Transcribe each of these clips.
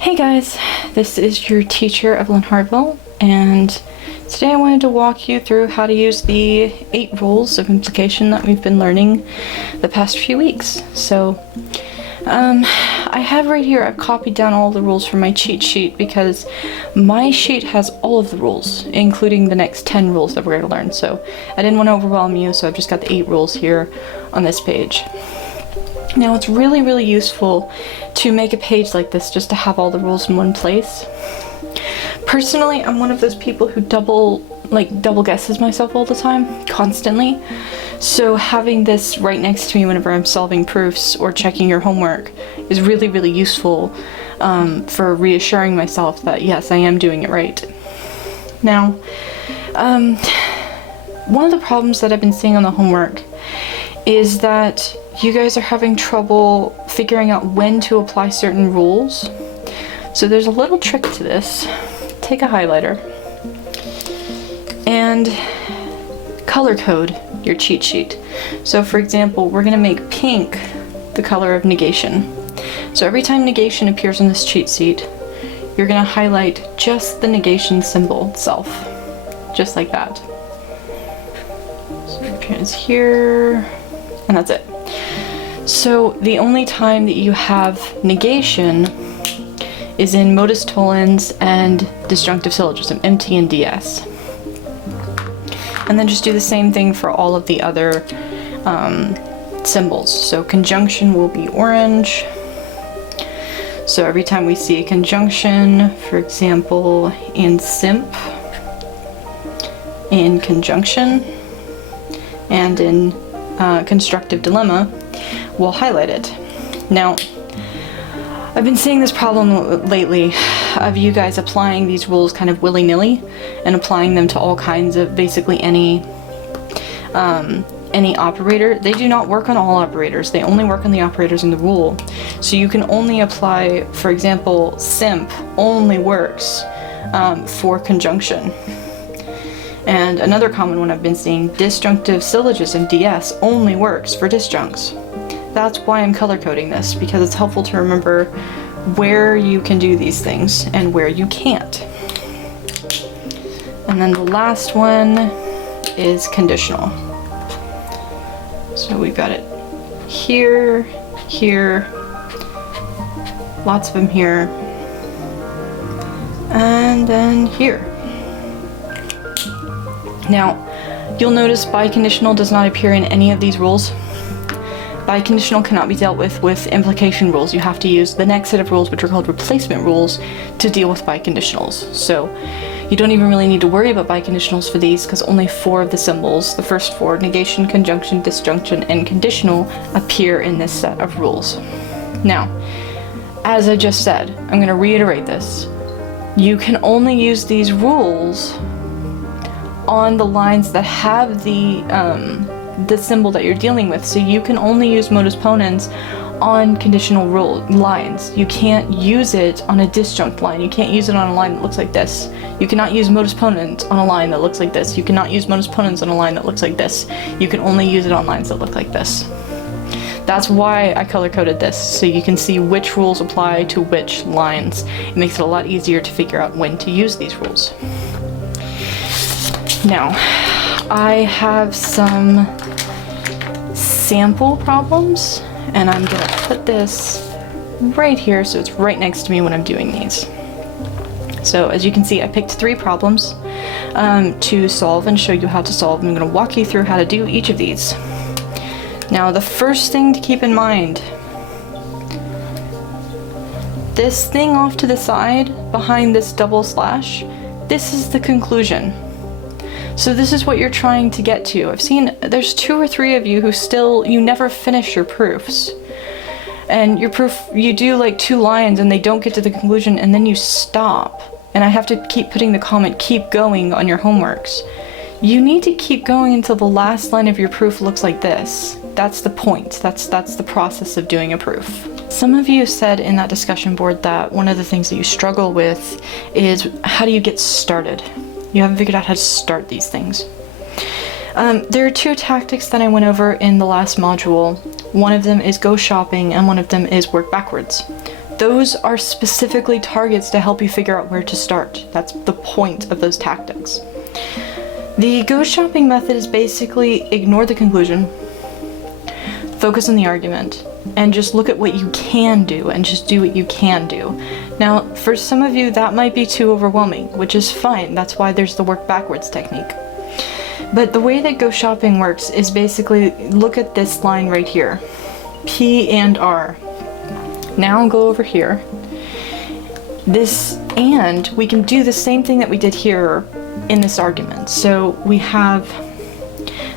Hey guys, this is your teacher Evelyn Hartville, and today I wanted to walk you through how to use the 8 rules of implication that we've been learning the past few weeks. So I have right here, I've copied down all the rules from my cheat sheet because my sheet has all of the rules, including the next 10 rules that we're going to learn. So I didn't want to overwhelm you, so I've just got the 8 rules here on this page. Now it's really useful to make a page like this just to have all the rules in one place. Personally, I'm one of those people who double guesses myself all the time, constantly. So having this right next to me whenever I'm solving proofs or checking your homework is really useful for reassuring myself that yes, I am doing it right. Now, one of the problems that I've been seeing on the homework is that you guys are having trouble figuring out when to apply certain rules. So there's a little trick to this. Take a highlighter and color code your cheat sheet. So for example, we're going to make pink the color of negation. So every time negation appears on this cheat sheet, you're going to highlight just the negation symbol itself, just like that. So it appears here, and that's it. So the only time that you have negation is in modus tollens and disjunctive syllogism, MT and DS. And then just do the same thing for all of the other symbols. So conjunction will be orange. So every time we see a conjunction, for example, in simp, in conjunction, and in constructive dilemma, we'll highlight it. Now, I've been seeing this problem lately of you guys applying these rules kind of willy-nilly and applying them to all kinds of basically any operator. They do not work on all operators. They only work on the operators in the rule. So you can only apply, for example, simp only works for conjunction. And another common one I've been seeing, disjunctive syllogism, DS, only works for disjuncts. That's why I'm color coding this, because it's helpful to remember where you can do these things and where you can't. And then the last one is conditional. So we've got it here, here, lots of them here, and then here. Now, you'll notice biconditional does not appear in any of these rules. Biconditional cannot be dealt with implication rules. You have to use the next set of rules, which are called replacement rules, to deal with biconditionals. So you don't even really need to worry about biconditionals for these because only 4 of the symbols, the first 4, negation, conjunction, disjunction, and conditional, appear in this set of rules. Now, as I just said, I'm going to reiterate this. You can only use these rules on the lines that have the symbol that you're dealing with. So you can only use modus ponens on conditional rule lines. You can't use it on a disjunct line. You can't use it on a line that looks like this. You cannot use modus ponens on a line that looks like this. You cannot use modus ponens on a line that looks like this. You can only use it on lines that look like this. That's why I color coded this, so you can see which rules apply to which lines. It makes it a lot easier to figure out when to use these rules. Now, I have some sample problems, and I'm gonna put this right here so it's right next to me when I'm doing these. So as you can see, I picked 3 problems to solve and show you how to solve. I'm gonna walk you through how to do each of these. Now, the first thing to keep in mind, this thing off to the side behind this double slash, this is the conclusion. So this is what you're trying to get to. I've seen there's 2 or 3 of you who you never finish your proofs. And your proof, you do like 2 lines and they don't get to the conclusion and then you stop. And I have to keep putting the comment, keep going on your homeworks. You need to keep going until the last line of your proof looks like this. That's the point. That's the process of doing a proof. Some of you said in that discussion board that one of the things that you struggle with is how do you get started? You haven't figured out how to start these things. There are 2 tactics that I went over in the last module. One of them is go shopping and one of them is work backwards. Those are specifically targets to help you figure out where to start. That's the point of those tactics. The ghost shopping method is basically ignore the conclusion, focus on the argument, and just look at what you can do and just do what you can do. Now, for some of you, that might be too overwhelming, which is fine. That's why there's the work backwards technique. But the way that ghost shopping works is basically look at this line right here, P and R. Now go over here. This and we can do the same thing that we did here in this argument. So we have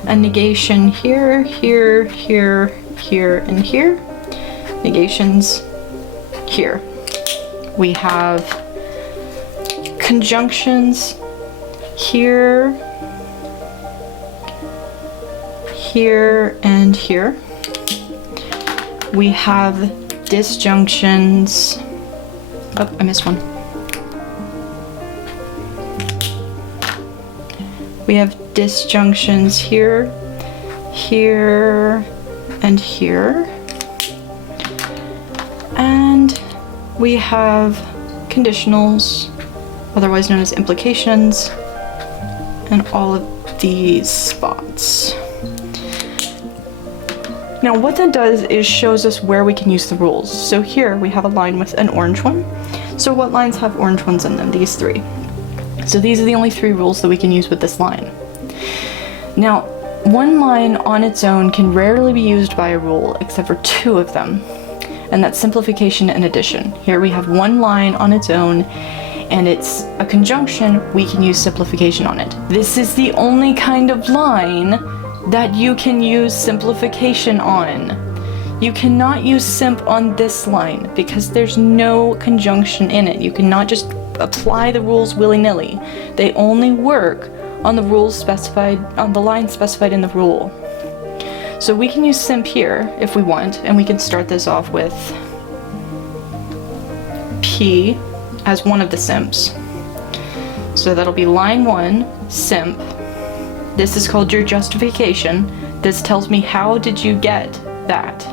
a negation here, here, here, here, and here. Negations here. We have conjunctions here, here, and here. We have disjunctions. Oh, I missed one. We have disjunctions here, here, and here. And we have conditionals, otherwise known as implications, and all of these spots. Now what that does is shows us where we can use the rules. So here we have a line with an orange one. So what lines have orange ones in them? These three. So these are the only three rules that we can use with this line. Now, one line on its own can rarely be used by a rule except for two of them, and that's simplification and addition. Here we have one line on its own and it's a conjunction, we can use simplification on it. This is the only kind of line that you can use simplification on. You cannot use simp on this line because there's no conjunction in it. You cannot just apply the rules willy-nilly. They only work on the rules specified, on the line specified in the rule. So we can use simp here if we want, and we can start this off with P as one of the simps. So that'll be line 1, simp. This is called your justification. This tells me how did you get that.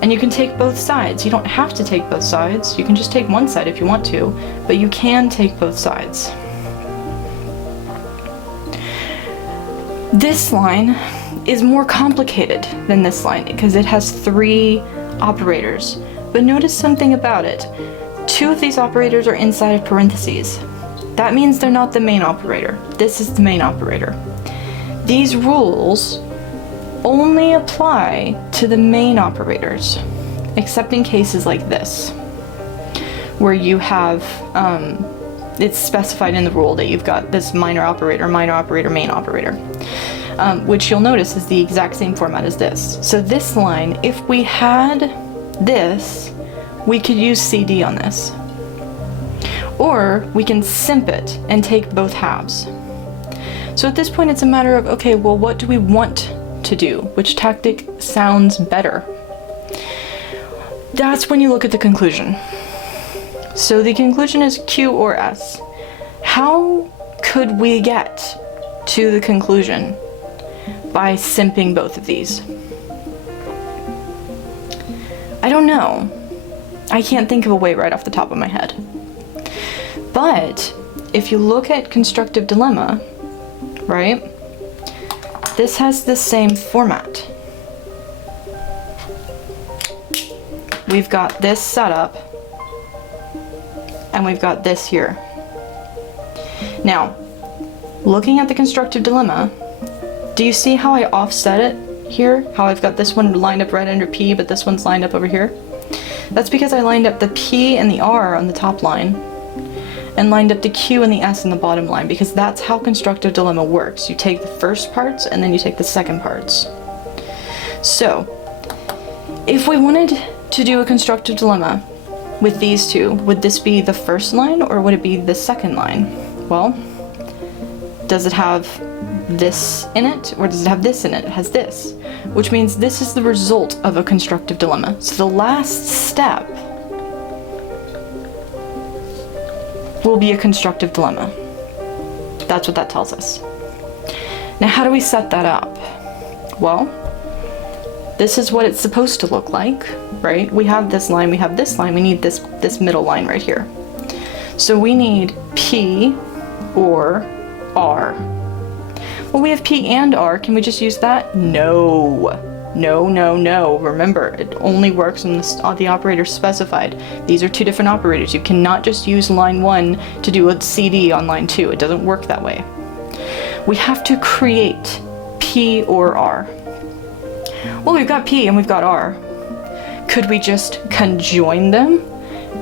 And you can take both sides. You don't have to take both sides. You can just take one side if you want to, but you can take both sides. This line is more complicated than this line because it has 3 operators. But notice something about it. 2 of these operators are inside of parentheses. That means they're not the main operator. This is the main operator. These rules only apply to the main operators, except in cases like this, where you have, it's specified in the rule that you've got this minor operator, main operator, which you'll notice is the exact same format as this. So this line, if we had this, we could use CD on this. Or we can simp it and take both halves. So at this point it's a matter of, okay, well what do we want to do? Which tactic sounds better? That's when you look at the conclusion. So the conclusion is Q or S. How could we get to the conclusion by simping both of these? I don't know. I can't think of a way right off the top of my head. But if you look at constructive dilemma, right? This has the same format. We've got this setup, and we've got this here. Now, looking at the constructive dilemma, do you see how I offset it here? How I've got this one lined up right under P, but this one's lined up over here? That's because I lined up the P and the R on the top line, and lined up the Q and the S in the bottom line, because that's how constructive dilemma works. You take the first parts and then you take the second parts. So, if we wanted to do a constructive dilemma with these two, would this be the first line or would it be the second line? Well, does it have this in it or does it have this in it? It has this, which means this is the result of a constructive dilemma. So the last step will be a constructive dilemma. That's what that tells us. Now, how do we set that up? Well, This is what it's supposed to look like, right? We have this line, we have this line, we need this middle line right here. So we need P or R. Well, we have P and R. Can we just use that? No. No, no, no. Remember, it only works when the operator specified. These are two different operators. You cannot just use line 1 to do a CD on line 2. It doesn't work that way. We have to create P or R. Well, we've got P and we've got R. Could we just conjoin them?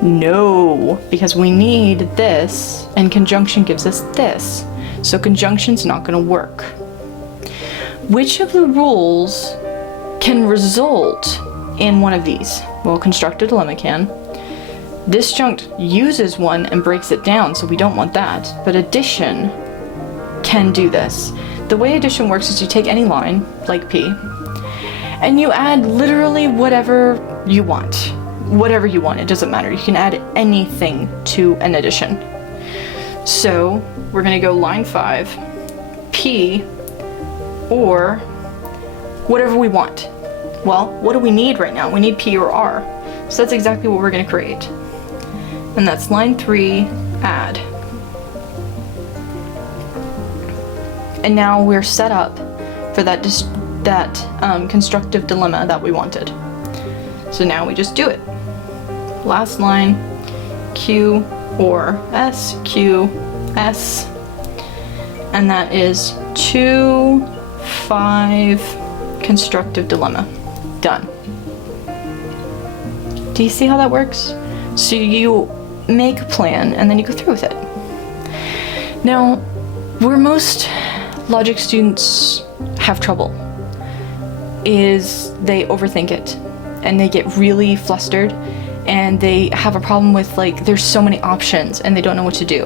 No, because we need this, and conjunction gives us this. So conjunction's not going to work. Which of the rules can result in one of these? Well, constructive dilemma can. Disjunct uses one and breaks it down, so we don't want that. But addition can do this. The way addition works is you take any line, like P, and you add literally whatever you want. Whatever you want, it doesn't matter. You can add anything to an addition. So we're gonna go line 5, P, or whatever we want. Well, what do we need right now? We need P or R. So that's exactly what we're gonna create. And that's line 3, add. And now we're set up for that constructive dilemma that we wanted. So now we just do it. Last line, Q or S, Q, S, and that is 2, 5, constructive dilemma. Done. Do you see how that works? So you make a plan and then you go through with it. Now, where most logic students have trouble is they overthink it and they get really flustered and they have a problem with, like, there's so many options and they don't know what to do.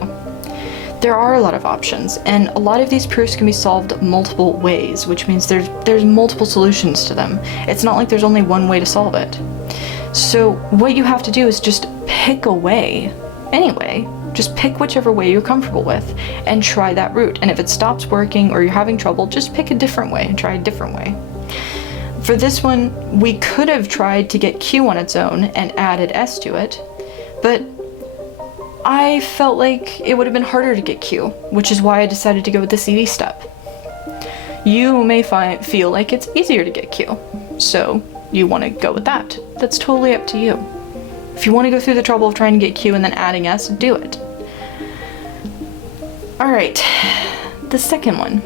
There are a lot of options, and a lot of these proofs can be solved multiple ways, which means there's multiple solutions to them. It's not like there's only one way to solve it. So what you have to do is just pick a way. Anyway, just pick whichever way you're comfortable with and try that route. And if it stops working or you're having trouble, just pick a different way and try a different way. For this one, we could have tried to get Q on its own and added S to it, but I felt like it would have been harder to get Q, which is why I decided to go with the CD step. You may feel like it's easier to get Q, so you want to go with that. That's totally up to you. If you want to go through the trouble of trying to get Q and then adding S, do it. Alright, the second one.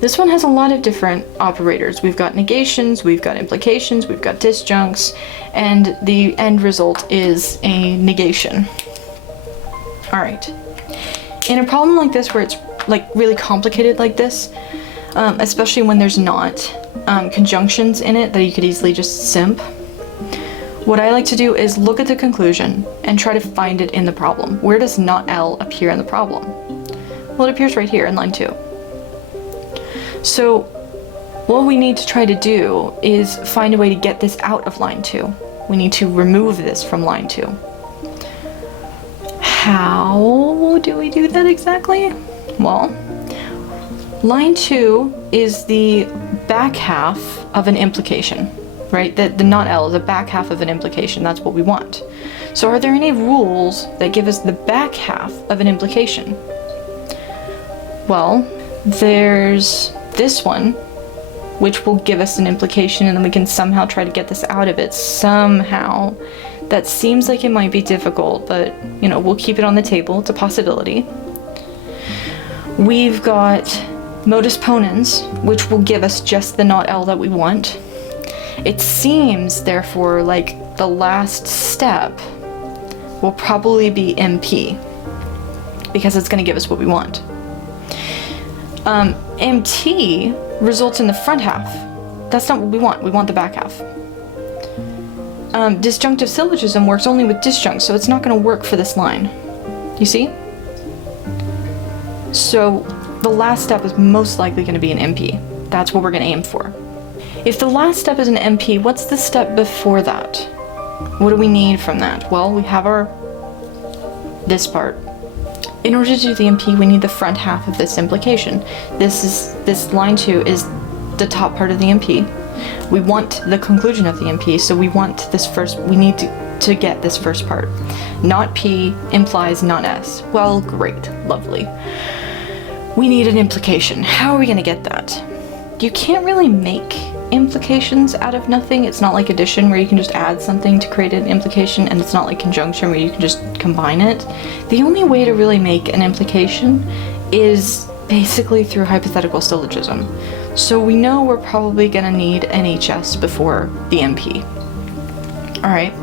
This one has a lot of different operators. We've got negations, we've got implications, we've got disjuncts, and the end result is a negation. Alright. In a problem like this where it's like really complicated like this, especially when there's not conjunctions in it that you could easily just simp, what I like to do is look at the conclusion and try to find it in the problem. Where does not L appear in the problem? Well, it appears right here in line 2. So what we need to try to do is find a way to get this out of line 2. We need to remove this from line 2. How do we do that exactly? Well, line 2 is the back half of an implication, right? The not L is the back half of an implication. That's what we want. So are there any rules that give us the back half of an implication? Well, there's this one, which will give us an implication, and then we can somehow try to get this out of it somehow. That seems like it might be difficult, but, you know, we'll keep it on the table. It's a possibility. We've got modus ponens, which will give us just the not L that we want. It seems, therefore, like the last step will probably be MP, because it's going to give us what we want. MT results in the front half. That's not what we want. We want the back half. Disjunctive syllogism works only with disjuncts, so it's not going to work for this line. You see? So the last step is most likely going to be an MP. That's what we're going to aim for. If the last step is an MP, what's the step before that? What do we need from that? Well, we have this part. In order to do the MP, we need the front half of this implication. This line 2 is the top part of the MP. We want the conclusion of the MP, so we want this first, we need to get this first part. Not P implies not S. Well, great, lovely. We need an implication. How are we gonna get that? You can't really make implications out of nothing. It's not like addition where you can just add something to create an implication, and it's not like conjunction where you can just combine it. The only way to really make an implication is basically through hypothetical syllogism. So we know we're probably gonna need an HS before the MP. Alright.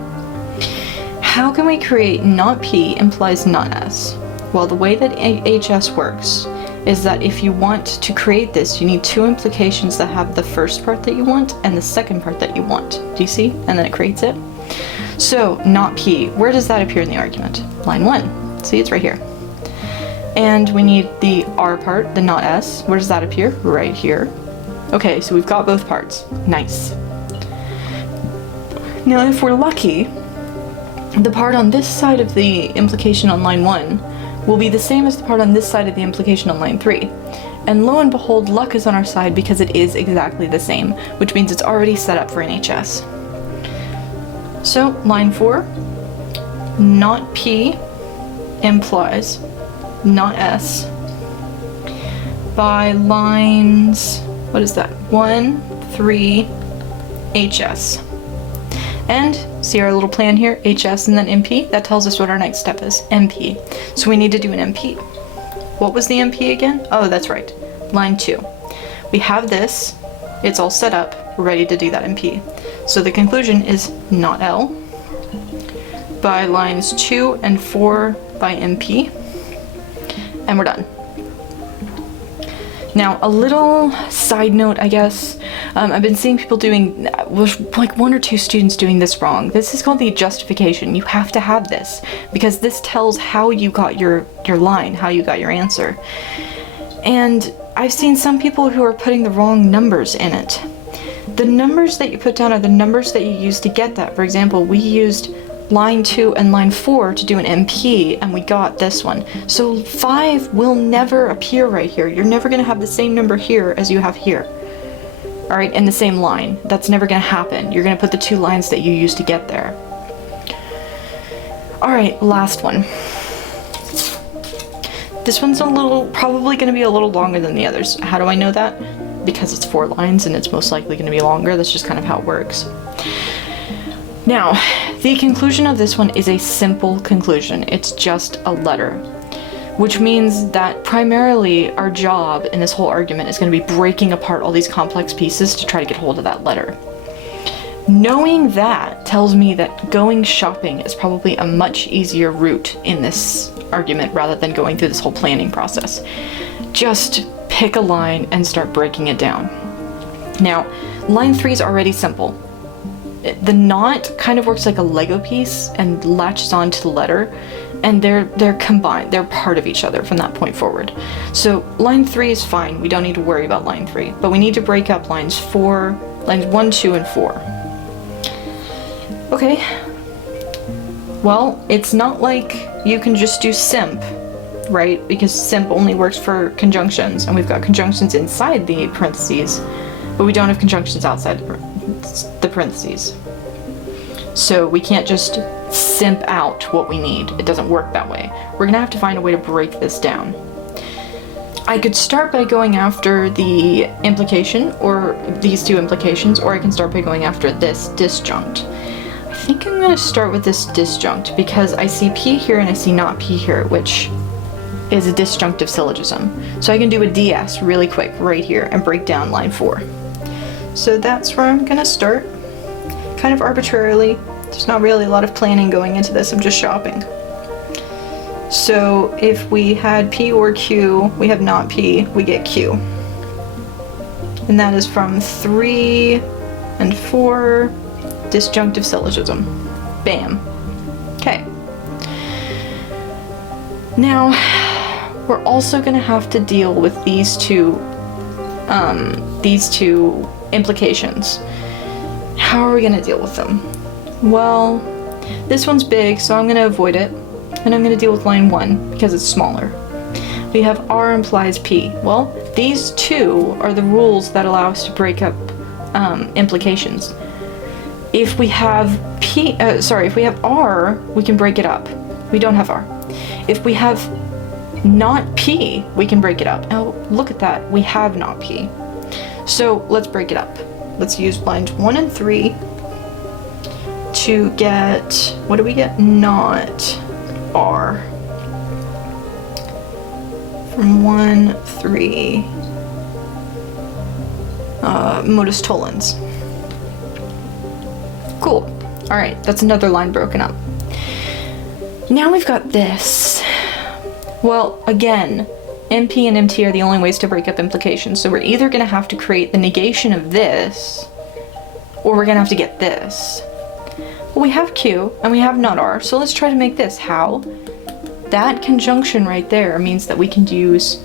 How can we create not P implies not S? Well, the way that HS works is that if you want to create this, you need two implications that have the first part that you want and the second part that you want. Do you see? And then it creates it. So, not P, where does that appear in the argument? Line 1. See, it's right here. And we need the R part, the not S. Where does that appear? Right here. Okay, so we've got both parts. Nice. Now, if we're lucky, the part on this side of the implication on line 1 will be the same as the part on this side of the implication on line 3. And lo and behold, luck is on our side because it is exactly the same, which means it's already set up for an HS. So, line 4, not P implies not S by lines, what is that? 1, 3, HS. And see our little plan here, HS and then MP, that tells us what our next step is, MP. So we need to do an MP. What was the MP again? Oh, that's right, line 2. We have this, it's all set up, we're ready to do that MP. So the conclusion is not L by lines 2 and 4 by MP, and we're done. Now, a little side note, I guess, I've been seeing people doing, like 1 or 2 students doing this wrong. This is called the justification. You have to have this, because this tells how you got your line, how you got your answer. And I've seen some people who are putting the wrong numbers in it. The numbers that you put down are the numbers that you use to get that. For example, we used line 2 and line 4 to do an MP, and we got this one. So 5 will never appear right here. You're never going to have the same number here as you have here. Alright, in the same line. That's never going to happen. You're going to put the 2 lines that you used to get there. Alright, last one. This one's probably going to be a little longer than the others. How do I know that? Because it's 4 lines and it's most likely going to be longer. That's just kind of how it works. Now, the conclusion of this one is a simple conclusion. It's just a letter, which means that primarily our job in this whole argument is going to be breaking apart all these complex pieces to try to get hold of that letter. Knowing that tells me that going shopping is probably a much easier route in this argument rather than going through this whole planning process. Just pick a line and start breaking it down. Now, line 3 is already simple. The not kind of works like a Lego piece and latches onto the letter, and they're combined, they're part of each other from that point forward. So line 3 is fine, we don't need to worry about line 3, but we need to break up lines 1, 2, and 4. Okay, well, it's not like you can just do simp, right? Because simp only works for conjunctions, and we've got conjunctions inside the parentheses, but we don't have conjunctions outside the parentheses. So we can't just simp out what we need. It doesn't work that way. We're gonna have to find a way to break this down. I could start by going after the implication, or these 2 implications, or I can start by going after this disjunct. I think I'm gonna start with this disjunct because I see P here and I see not P here, which is a disjunctive syllogism. So I can do a DS really quick right here and break down line 4. So that's where I'm gonna start, kind of arbitrarily. There's not really a lot of planning going into this, I'm just shopping. So if we had P or Q, we have not P, we get Q. And that is from 3 and 4, disjunctive syllogism. Bam. Okay. Now, we're also gonna have to deal with these two implications. How are we going to deal with them? Well, this one's big, so I'm going to avoid it, and I'm going to deal with line 1 because it's smaller. We have R implies P. Well, these 2 are the rules that allow us to break up implications. If we have if we have R, we can break it up. We don't have R. If we have not P, we can break it up. Oh, look at that. We have not P. So let's break it up. Let's use lines 1 and 3 to get, what do we get? Not R. From 1, 3, modus tollens. Cool. All right, that's another line broken up. Now we've got this. Well, again, MP and MT are the only ways to break up implications, so we're either going to have to create the negation of this, or we're going to have to get this. Well, we have Q, and we have not R, so let's try to make this. How? That conjunction right there means that we can use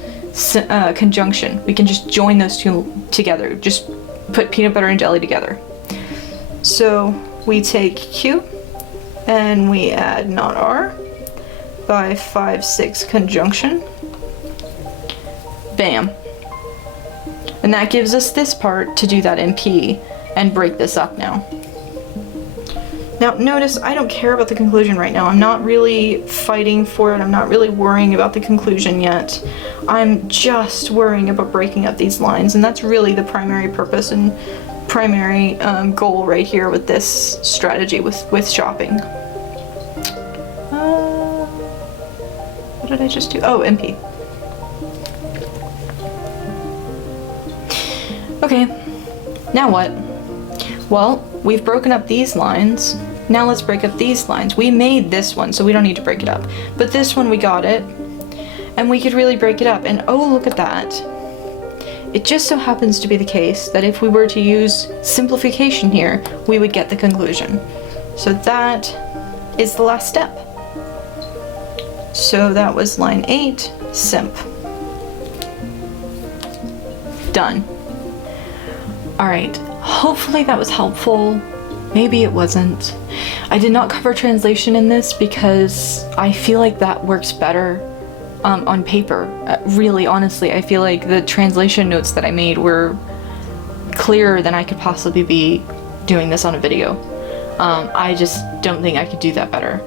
conjunction. We can just join those two together. Just put peanut butter and jelly together. So we take Q, and we add not R by 5, 6 conjunction. Bam. And that gives us this part to do that MP and break this up now. Now notice I don't care about the conclusion right now. I'm not really fighting for it. I'm not really worrying about the conclusion yet. I'm just worrying about breaking up these lines, and that's really the primary purpose and primary goal right here with this strategy with shopping. What did I just do? Oh, MP. Okay, now what? Well, we've broken up these lines. Now let's break up these lines. We made this one, so we don't need to break it up. But this one, we got it, and we could really break it up. And oh, look at that. It just so happens to be the case that if we were to use simplification here, we would get the conclusion. So that is the last step. So that was line 8, simp. Done. Alright, hopefully that was helpful. Maybe it wasn't. I did not cover translation in this because I feel like that works better on paper. Really, honestly, I feel like the translation notes that I made were clearer than I could possibly be doing this on a video. I just don't think I could do that better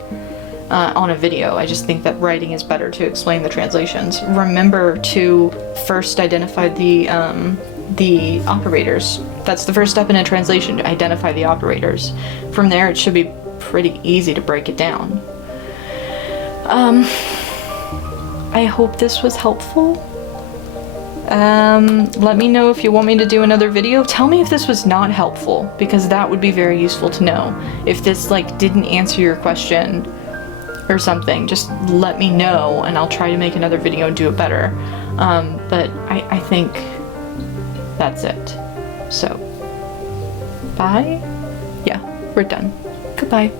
on a video. I just think that writing is better to explain the translations. Remember to first identify the operators. That's the first step in a translation, to identify the operators. From there, it should be pretty easy to break it down. I hope this was helpful. Let me know if you want me to do another video. Tell me if this was not helpful, because that would be very useful to know. If this didn't answer your question or something, just let me know and I'll try to make another video and do it better. But I think that's it. So, bye? Yeah, we're done. Goodbye.